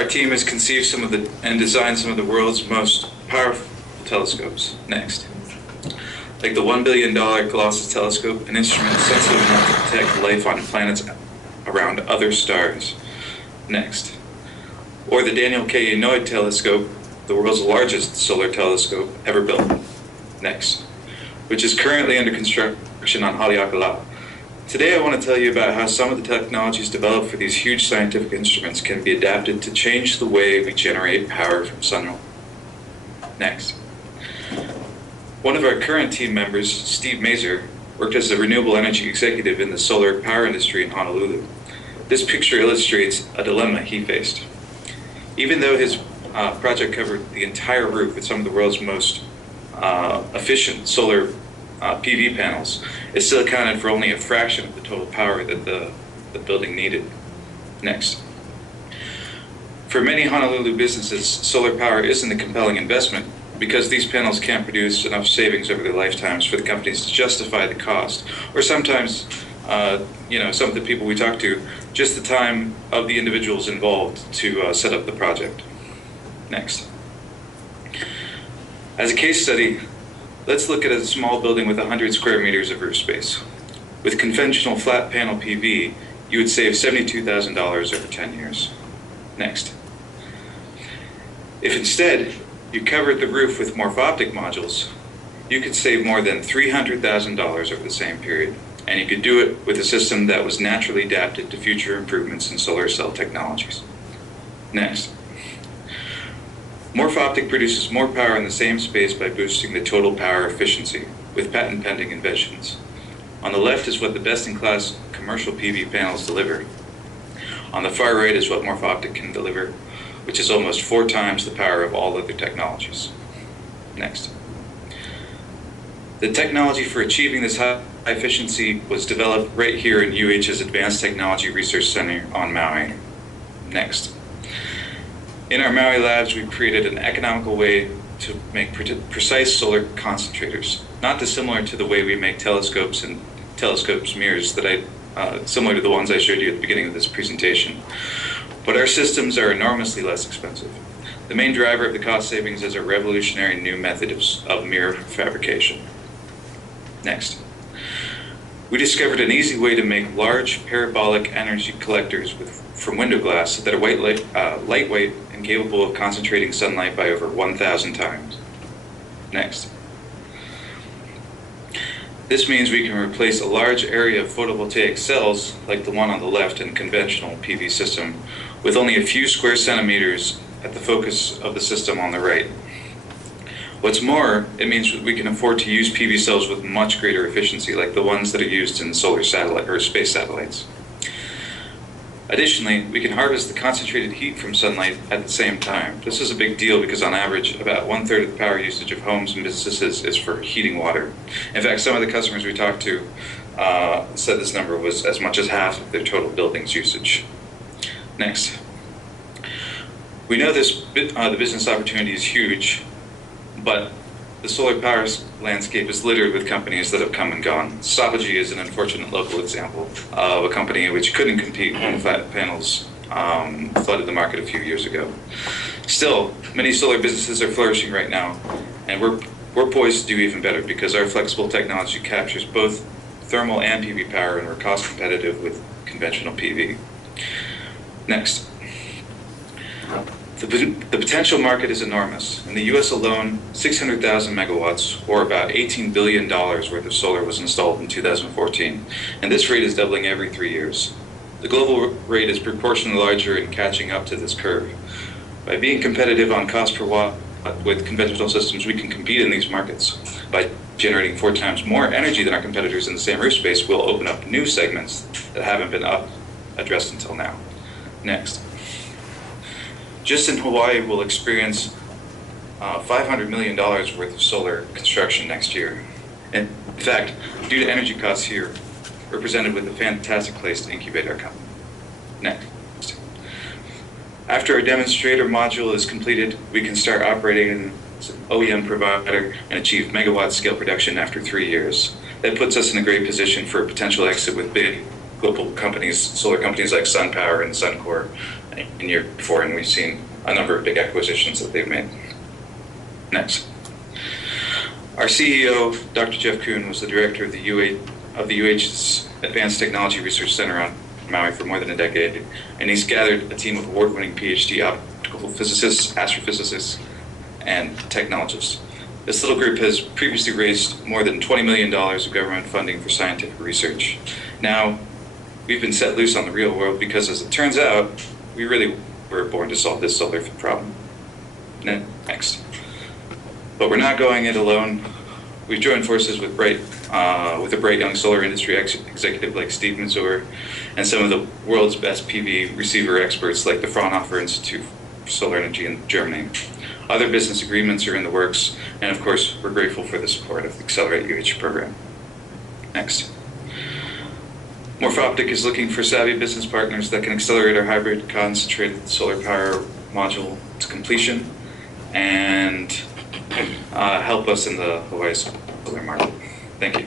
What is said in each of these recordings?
Our team has conceived and designed some of the world's most powerful telescopes. Next. Like the $1 billion Colossus telescope, an instrument sensitive enough to detect life on planets around other stars. Next. Or the Daniel K. Inouye telescope, the world's largest solar telescope ever built. Next. Which is currently under construction on Haleakala. Today I want to tell you about how some of the technologies developed for these huge scientific instruments can be adapted to change the way we generate power from sunlight. Next. One of our current team members, Steve Mazur, worked as a renewable energy executive in the solar power industry in Honolulu. This picture illustrates a dilemma he faced. Even though his project covered the entire roof with some of the world's most efficient solar PV panels, it still accounted for only a fraction of the total power that the building needed. Next. For many Honolulu businesses, solar power isn't a compelling investment because these panels can't produce enough savings over their lifetimes for the companies to justify the cost. Or sometimes, some of the people we talk to, just the time of the individuals involved to set up the project. Next. As a case study, let's look at a small building with 100 square meters of roof space. With conventional flat panel PV, you would save $72,000 over 10 years. Next. If instead you covered the roof with morphoptic modules, you could save more than $300,000 over the same period, and you could do it with a system that was naturally adapted to future improvements in solar cell technologies. Next. Morphoptic produces more power in the same space by boosting the total power efficiency with patent-pending inventions. On the left is what the best-in-class commercial PV panels deliver. On the far right is what morphoptic can deliver, which is almost 4 times the power of all other technologies. Next. The technology for achieving this high efficiency was developed right here in UH's Advanced Technology Research Center on Maui. Next. In our Maui labs, we've created an economical way to make precise solar concentrators, not dissimilar to the way we make telescopes and telescopes mirrors similar to the ones I showed you at the beginning of this presentation. But our systems are enormously less expensive. The main driver of the cost savings is a revolutionary new method of mirror fabrication. Next. We discovered an easy way to make large parabolic energy collectors from window glass that are lightweight and capable of concentrating sunlight by over 1,000 times. Next. This means we can replace a large area of photovoltaic cells, like the one on the left in a conventional PV system, with only a few square centimeters at the focus of the system on the right. What's more, it means we can afford to use PV cells with much greater efficiency, like the ones that are used in solar satellite or space satellites. Additionally, we can harvest the concentrated heat from sunlight at the same time. This is a big deal because on average, about 1/3 of the power usage of homes and businesses is for heating water. In fact, some of the customers we talked to said this number was as much as half of their total building's usage. Next. We know the business opportunity is huge, but the solar power landscape is littered with companies that have come and gone. Sabaji is an unfortunate local example of a company which couldn't compete when flat panels flooded the market a few years ago. Still, many solar businesses are flourishing right now, and we're poised to do even better because our flexible technology captures both thermal and PV power, and we're cost competitive with conventional PV. Next. The potential market is enormous. In the US alone, 600,000 megawatts, or about $18 billion worth of solar was installed in 2014, and this rate is doubling every 3 years. The global rate is proportionally larger and catching up to this curve. By being competitive on cost per watt with conventional systems, we can compete in these markets. By generating 4 times more energy than our competitors in the same roof space, we'll open up new segments that haven't been addressed until now. Next. Just in Hawaii, we'll experience $500 million worth of solar construction next year. And in fact, due to energy costs here, we're presented with a fantastic place to incubate our company. Next. After our demonstrator module is completed, we can start operating as an OEM provider and achieve megawatt scale production after 3 years. That puts us in a great position for a potential exit with big global companies, solar companies like SunPower and Suncor, in year before, and we've seen a number of big acquisitions that they've made. Next. Our CEO, Dr. Jeff Kuhn, was the director of the UH's Advanced Technology Research Center on Maui for more than a decade, and he's gathered a team of award-winning PhD optical physicists, astrophysicists, and technologists. This little group has previously raised more than $20 million of government funding for scientific research. Now, we've been set loose on the real world because, as it turns out, we really were born to solve this solar problem. Next. But we're not going it alone. We've joined forces with a bright young solar industry executive like Steve Mazur, and some of the world's best PV receiver experts like the Fraunhofer Institute for Solar Energy in Germany. Other business agreements are in the works, and of course, we're grateful for the support of the xlr8uh program. Next. Morphoptic is looking for savvy business partners that can accelerate our hybrid concentrated solar power module to completion and help us in the Hawaii solar market. Thank you.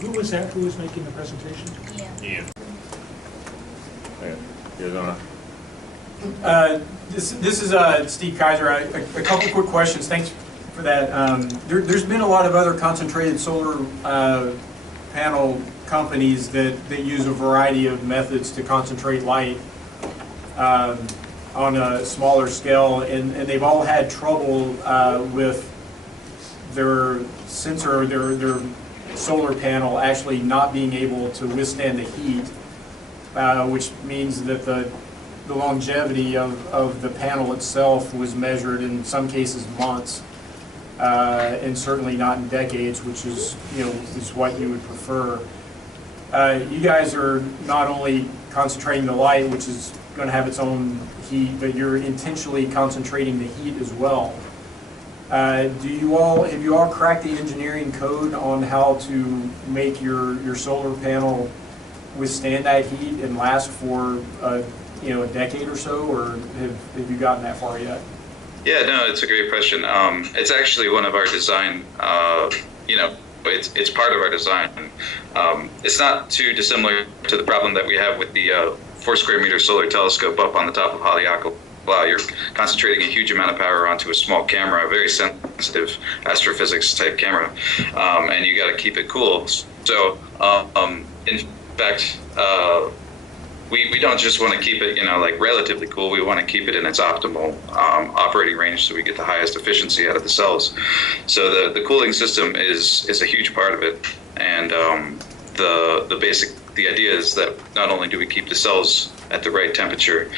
Who was that? Who was making the presentation? Yeah. This is Steve Kaiser. A couple quick questions. Thanks for that. There's been a lot of other concentrated solar panel companies that use a variety of methods to concentrate light on a smaller scale, and they've all had trouble with their sensor, their solar panel actually not being able to withstand the heat, which means that the longevity of the panel itself was measured in some cases months, and certainly not in decades, which is is what you would prefer. You guys are not only concentrating the light, which is going to have its own heat, but you're intentionally concentrating the heat as well. Have you all cracked the engineering code on how to make your solar panel withstand that heat and last for a decade or so, or have you gotten that far yet? Yeah, no, it's a great question. It's actually one of our design, it's part of our design. It's not too dissimilar to the problem that we have with the 4 square meter solar telescope up on the top of Haleakala. Wow, you're concentrating a huge amount of power onto a small camera, a very sensitive astrophysics type camera, and you got to keep it cool. So, in fact, we don't just want to keep it, like relatively cool. We want to keep it in its optimal operating range, so we get the highest efficiency out of the cells. So the cooling system is a huge part of it, and the idea is that not only do we keep the cells at the right temperature,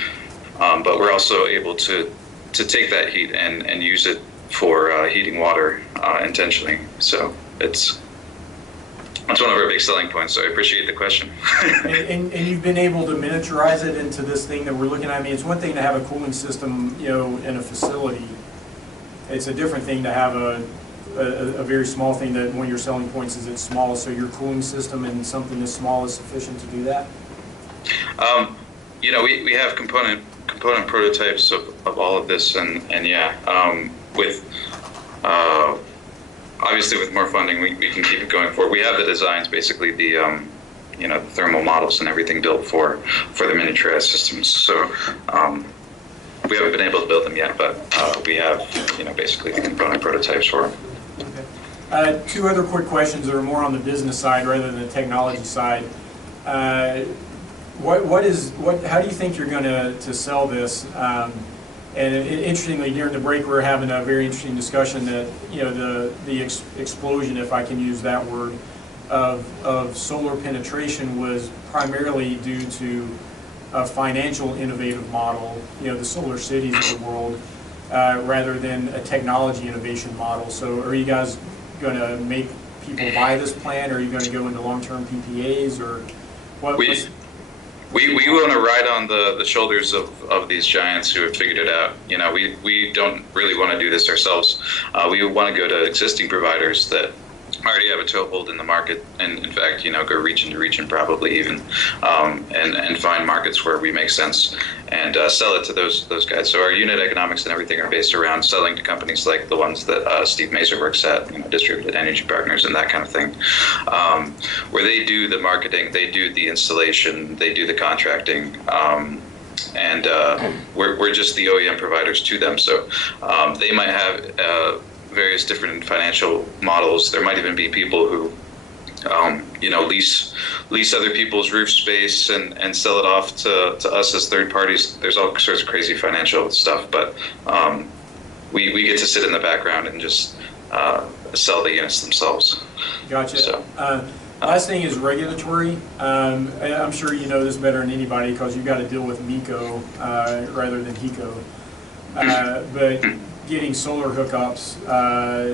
but we're also able to take that heat and use it for heating water intentionally. So that's one of our big selling points, so I appreciate the question. and you've been able to miniaturize it into this thing that we're looking at. I mean, it's one thing to have a cooling system, in a facility. It's a different thing to have a very small thing that one of your selling points is it's small, so your cooling system and something as small is sufficient to do that? We have component prototypes of all of this, and with obviously with more funding we can keep it going forward. We have the designs, basically the the thermal models and everything built for the miniaturized systems. So we haven't been able to build them yet, but we have basically the component prototypes for them. Okay. 2 other quick questions that are more on the business side rather than the technology side. How do you think you're going to sell this? And interestingly, during the break, we were having a very interesting discussion that the explosion, if I can use that word, of solar penetration was primarily due to a financial innovative model, the solar cities of the world, rather than a technology innovation model. So, are you guys going to make people buy this plan, or are you going to go into long-term PPAs, or what? We want to ride on the shoulders of these giants who have figured it out. We don't really want to do this ourselves. We want to go to existing providers that already have a toehold in the market, and in fact, go region to region probably even, and find markets where we make sense and sell it to those guys. So our unit economics and everything are based around selling to companies like the ones that Steve Mazur works at, Distributed Energy Partners and that kind of thing, where they do the marketing, they do the installation, they do the contracting. And we're just the OEM providers to them. So they might have various different financial models. There might even be people who, lease other people's roof space and sell it off to us as third parties. There's all sorts of crazy financial stuff, but we get to sit in the background and just sell the units themselves. Gotcha. So. Last thing is regulatory. I'm sure you know this better than anybody because you've got to deal with MECO rather than HECO. But getting solar hookups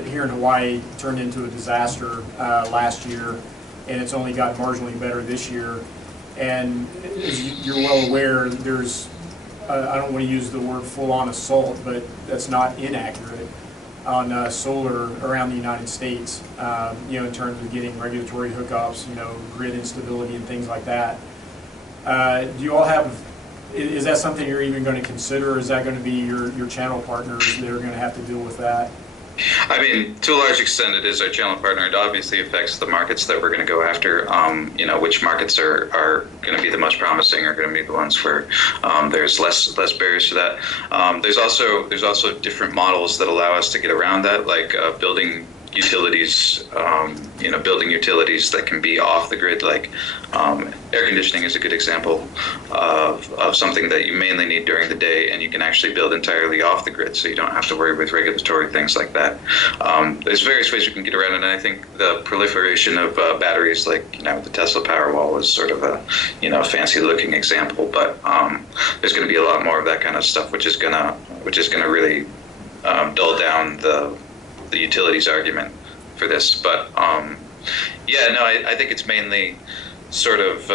here in Hawaii turned into a disaster last year, and it's only got marginally better this year. And as you're well aware, there's, I don't want to use the word full-on assault, but that's not inaccurate, on solar around the United States, in terms of getting regulatory hookups, grid instability and things like that. Do you all have, is that something you're even going to consider, or is that going to be your channel partners that are going to have to deal with that? I mean, to a large extent, it is our channel partner. It obviously affects the markets that we're going to go after. Which markets are going to be the most promising, are going to be the ones where there's less barriers to that. There's also different models that allow us to get around that, like building utilities, building utilities that can be off the grid, like air conditioning is a good example of something that you mainly need during the day, and you can actually build entirely off the grid, so you don't have to worry with regulatory things like that. There's various ways you can get around it, and I think the proliferation of batteries, like the Tesla Powerwall, is sort of a fancy-looking example, but there's going to be a lot more of that kind of stuff, which is gonna really dull down the utilities argument for this. But I think it's mainly sort of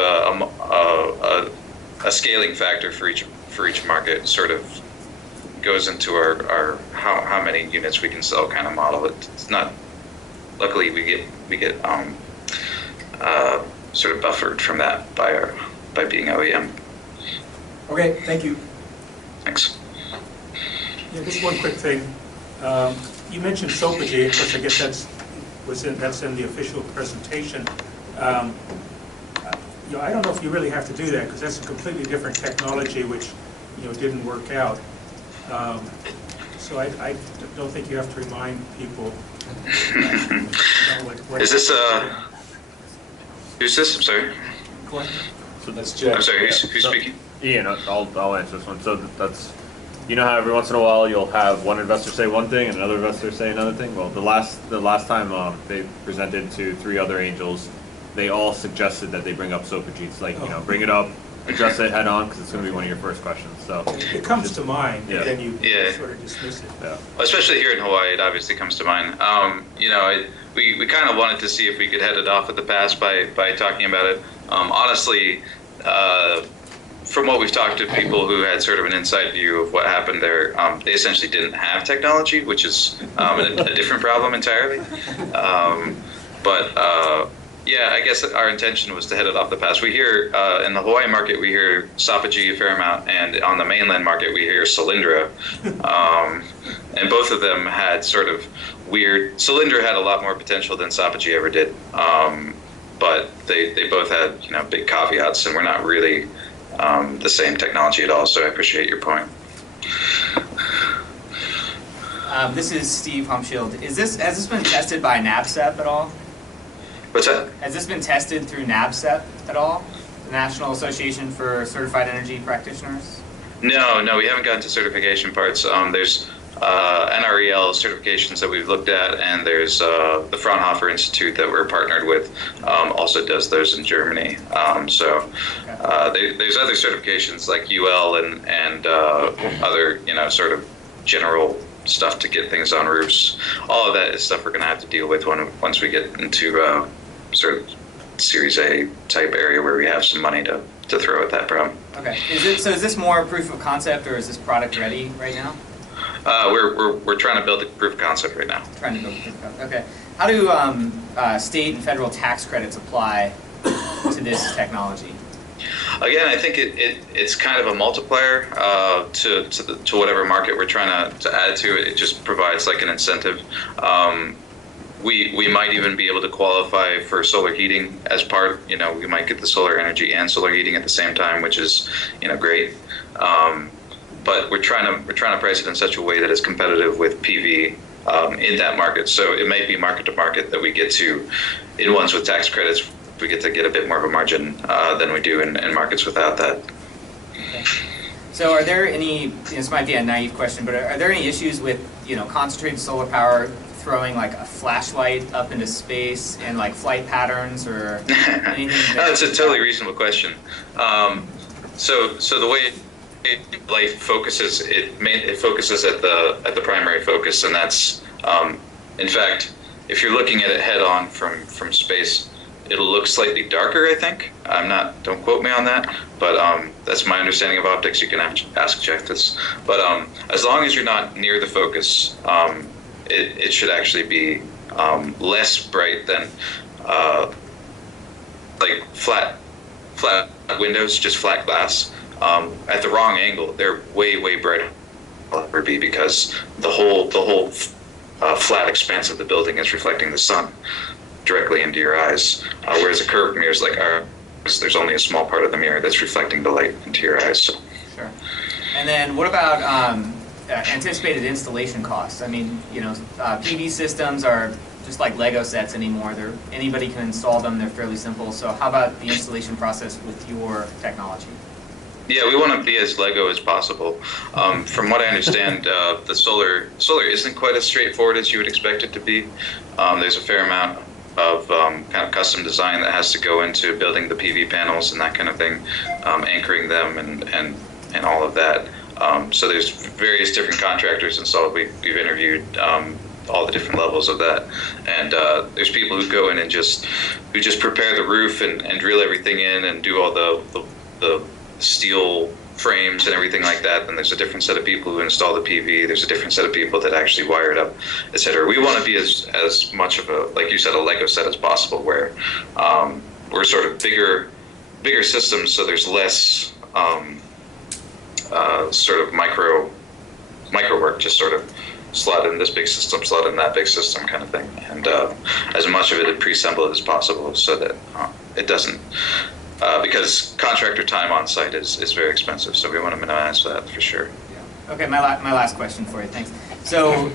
a scaling factor for each market. Sort of goes into our how many units we can sell kind of model. It's not, luckily we get sort of buffered from that by being OEM. Okay, thank you. Thanks. Yeah, just one quick thing. You mentioned Sopogy. Of course, I guess that's in the official presentation. I don't know if you really have to do that because that's a completely different technology, which didn't work out. So I don't think you have to remind people. What Is this who's this? I'm sorry. Go ahead. So that's Jeff. I'm sorry. Who's speaking? Ian, I'll answer this one. So that's, how every once in a while you'll have one investor say one thing and another investor say another thing. Well, the last time they presented to 3 other angels, they all suggested that they bring up Sopogy. It's like, bring it up, address it head on, because it's going to be one of your first questions. So it comes to mind, yeah. and then you sort of dismiss it. Yeah. Especially here in Hawaii, it obviously comes to mind. We kind of wanted to see if we could head it off at the pass by talking about it. Honestly, from what we've talked to people who had sort of an inside view of what happened there, they essentially didn't have technology, which is a different problem entirely. I guess our intention was to head it off the pass. We hear, in the Hawaii market, we hear Sopogy a fair amount, and on the mainland market, we hear Solyndra. And both of them had sort of weird, Solyndra had a lot more potential than Sopogy ever did. But they both had, big caveats, and we're not really the same technology at all, so I appreciate your point. This is Steve Humschild. Has this been tested by NABCEP at all? What's that? Has this been tested through NABCEP at all? The National Association for Certified Energy Practitioners? No, we haven't gotten to certification parts. There's NREL certifications that we've looked at, and there's the Fraunhofer Institute that we're partnered with also does those in Germany. There's other certifications like UL and other sort of general stuff to get things on roofs. All of that is stuff we're going to have to deal with once we get into sort of Series A type area where we have some money to throw at that problem. Okay. Is this more proof of concept, or is this product ready right now? We're trying to build a proof of concept right now. Trying to build a proof of concept. Okay. How do state and federal tax credits apply to this technology? Again, I think it's kind of a multiplier to whatever market we're trying to add to it. It just provides like an incentive. We might even be able to qualify for solar heating as part. You know, we might get the solar energy and solar heating at the same time, which is, you know, great. But we're trying to price it in such a way that it's competitive with PV in that market. So it might be market to market that we get to. In ones with tax credits, we get to get a bit more of a margin than we do in markets without that. Okay. So are there any, this might be a naive question, but are there any issues with, you know, concentrated solar power throwing like a flashlight up into space and like flight patterns or anything? No, it's a totally reasonable question. So the way light focuses, it focuses at the primary focus, and that's in fact, if you're looking at it head on from space, it'll look slightly darker, I think. Don't quote me on that, but that's my understanding of optics. You can ask Jeff this. But as long as you're not near the focus, it should actually be less bright than like flat windows, just flat glass. At the wrong angle, they're way brighter than ever be, because the whole flat expanse of the building is reflecting the sun directly into your eyes, whereas a curved mirror is like ours, there's only a small part of the mirror that's reflecting the light into your eyes. So. Sure. And then what about anticipated installation costs? I mean, you know, PV systems are just like Lego sets anymore. Anybody can install them. They're fairly simple. So how about the installation process with your technology? Yeah, we want to be as Lego as possible. From what I understand, the solar isn't quite as straightforward as you would expect it to be. There's a fair amount of kind of custom design that has to go into building the PV panels and that kind of thing, anchoring them and all of that. So there's various different contractors involved. We've interviewed all the different levels of that, and there's people who go in and just prepare the roof and drill everything in and do all the steel frames and everything like that. Then there's a different set of people who install the PV. There's a different set of people that actually wire it up, etc. We want to be as much of a, like you said, a Lego set as possible, where we're sort of bigger systems, so there's less sort of micro work, just sort of slot in this big system, slot in that big system kind of thing, and as much of it pre-assembled as possible, so that it doesn't. Because contractor time on site is very expensive, so we want to minimize that for sure. Yeah. Okay, my last question for you. Thanks. So,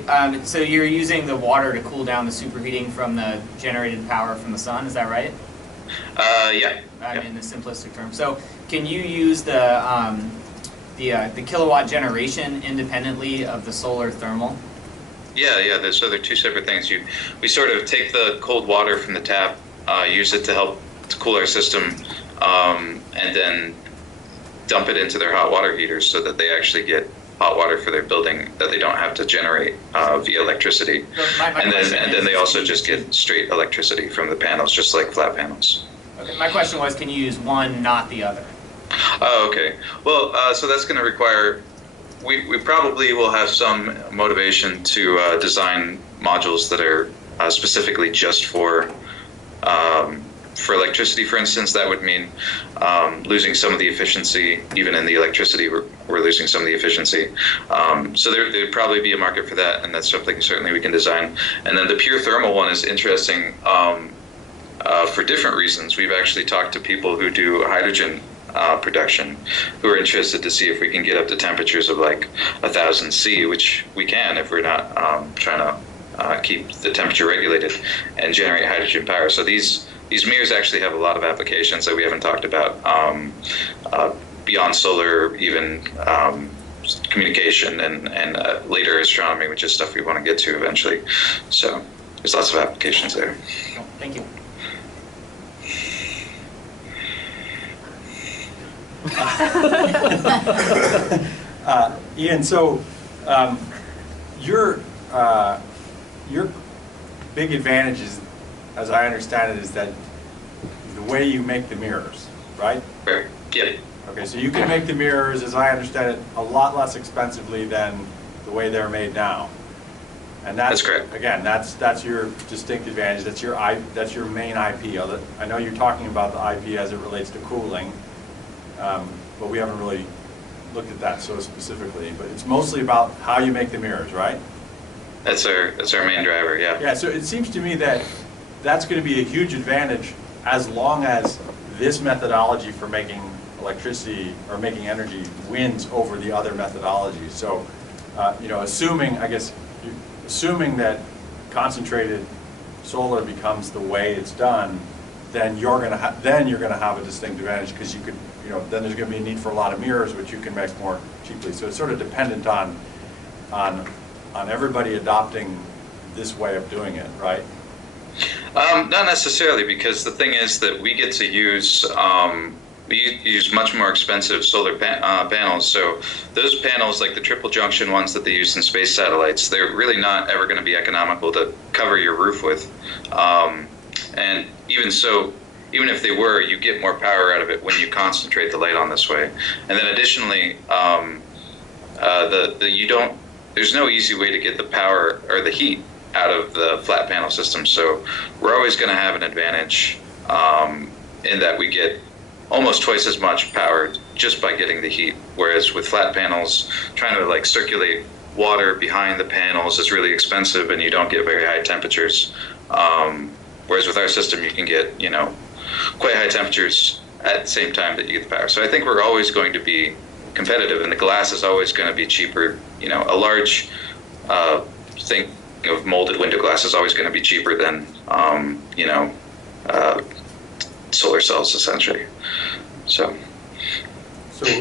so you're using the water to cool down the superheating from the generated power from the sun. Is that right? Yeah. In the simplistic term. So, can you use the kilowatt generation independently of the solar thermal? Yeah. So they're two separate things. We sort of take the cold water from the tap, use it to help to cool our system, and then dump it into their hot water heaters so that they actually get hot water for their building that they don't have to generate via electricity. So and then they also just get straight electricity from the panels, just like flat panels. Okay, my question was, can you use one, not the other? Oh, okay. Well, so that's going to require, we probably will have some motivation to design modules that are specifically just for electricity, for instance. That would mean losing some of the efficiency. Even in the electricity, we're losing some of the efficiency. So there'd probably be a market for that, and that's something certainly we can design. And then the pure thermal one is interesting for different reasons. We've actually talked to people who do hydrogen production, who are interested to see if we can get up to temperatures of like 1,000 C, which we can if we're not trying to keep the temperature regulated, and generate hydrogen power. So these mirrors actually have a lot of applications that we haven't talked about beyond solar, even communication and later astronomy, which is stuff we want to get to eventually. So there's lots of applications there. Oh, thank you. Ian, so your big advantage is, as I understand it, is that the way you make the mirrors, right? Right. Yeah. Okay, so you can make the mirrors, as I understand it, a lot less expensively than the way they're made now. And That's correct. Again, that's your distinct advantage. That's your main IP. I know you're talking about the IP as it relates to cooling, but we haven't really looked at that so specifically. But it's mostly about how you make the mirrors, right? That's our main driver, yeah. Yeah. So it seems to me that that's going to be a huge advantage as long as this methodology for making electricity or making energy wins over the other methodologies. So, assuming that concentrated solar becomes the way it's done, then you're going to have a distinct advantage, because you could, then there's going to be a need for a lot of mirrors, which you can make more cheaply. So it's sort of dependent on everybody adopting this way of doing it, right? Not necessarily, because the thing is that we get to use we use much more expensive solar panels. So those panels, like the triple junction ones that they use in space satellites, they're really not ever going to be economical to cover your roof with. And even so, even if they were, you get more power out of it when you concentrate the light on this way. And then additionally, there's no easy way to get the power or the heat out of the flat panel system. So we're always going to have an advantage in that we get almost twice as much power just by getting the heat. Whereas with flat panels, trying to like circulate water behind the panels is really expensive, and you don't get very high temperatures. Whereas with our system, you can get, quite high temperatures at the same time that you get the power. So I think we're always going to be competitive, and the glass is always going to be cheaper. A large thing of molded window glass is always going to be cheaper than, solar cells, essentially. So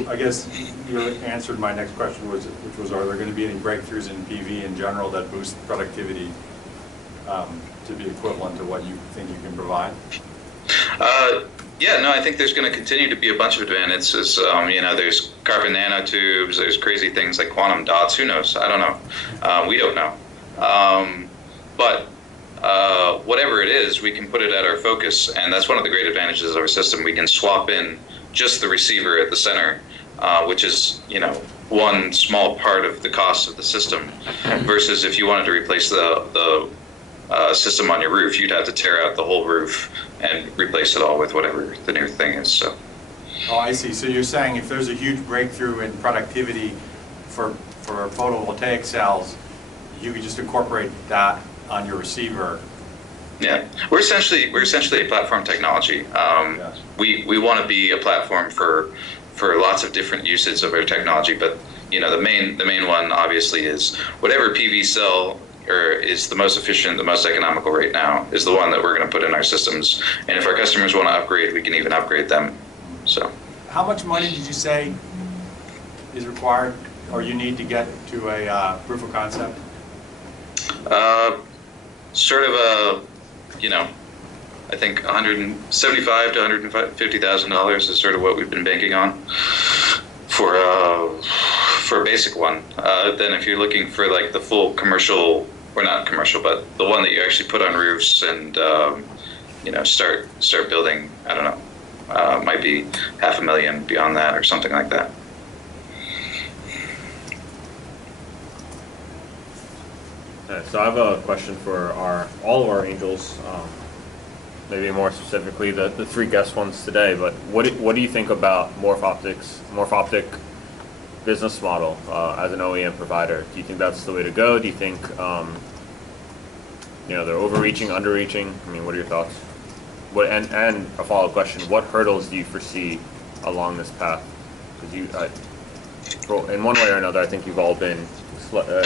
I guess you answered my next question, which was, are there going to be any breakthroughs in PV in general that boost productivity to be equivalent to what you think you can provide? Yeah, no, I think there's going to continue to be a bunch of advantages. There's carbon nanotubes, there's crazy things like quantum dots. Who knows? I don't know. We don't know. But whatever it is, we can put it at our focus, and that's one of the great advantages of our system. We can swap in just the receiver at the center, which is, one small part of the cost of the system, versus if you wanted to replace the system on your roof, you'd have to tear out the whole roof and replace it all with whatever the new thing is. So. Oh, I see. So you're saying if there's a huge breakthrough in productivity for photovoltaic cells, you could just incorporate that on your receiver. Yeah, we're essentially a platform technology. Yes. We want to be a platform for lots of different uses of our technology, but the main one obviously is whatever PV cell is the most efficient, the most economical right now is the one that we're going to put in our systems. And if our customers want to upgrade, we can even upgrade them. So, how much money did you say is required or you need to get to a proof of concept? Sort of I think $175,000 to $150,000 is sort of what we've been banking on for a basic one. Then if you're looking for like the full commercial, or not commercial, but the one that you actually put on roofs and start building, I don't know, might be $500,000 beyond that or something like that. So I have a question for all of our angels, maybe more specifically the three guest ones today. But what do you think about morphoptic business model as an OEM provider? Do you think that's the way to go? Do you think they're overreaching, underreaching? I mean, what are your thoughts? And a follow-up question: what hurdles do you foresee along this path? Because in one way or another, I think you've all been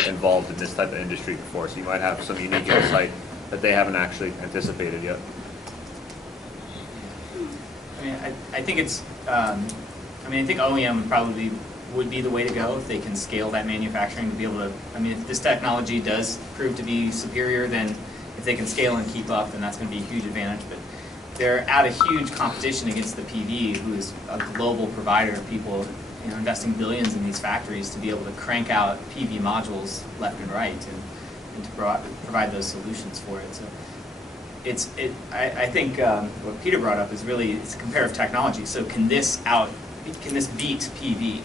involved in this type of industry before, so you might have some unique insight that they haven't actually anticipated yet. I think it's. I think OEM probably would be the way to go if they can scale that manufacturing to be able to. If this technology does prove to be superior, then if they can scale and keep up, then that's going to be a huge advantage. But they're at a huge competition against the PV, who is a global provider of people. Investing billions in these factories to be able to crank out PV modules left and right and to provide those solutions for it. So I think what Peter brought up is really it's a comparative technology. So can this beat PV?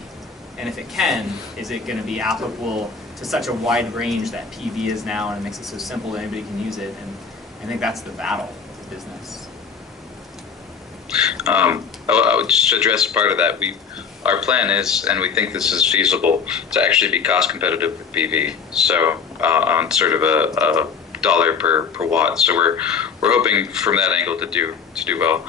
And if it can, is it going to be applicable to such a wide range that PV is now, and it makes it so simple that anybody can use it. And I think that's the battle of the business. I would just address part of that. Our plan is, and we think this is feasible, to actually be cost competitive with PV. So on sort of a dollar per watt. So we're hoping from that angle to do well.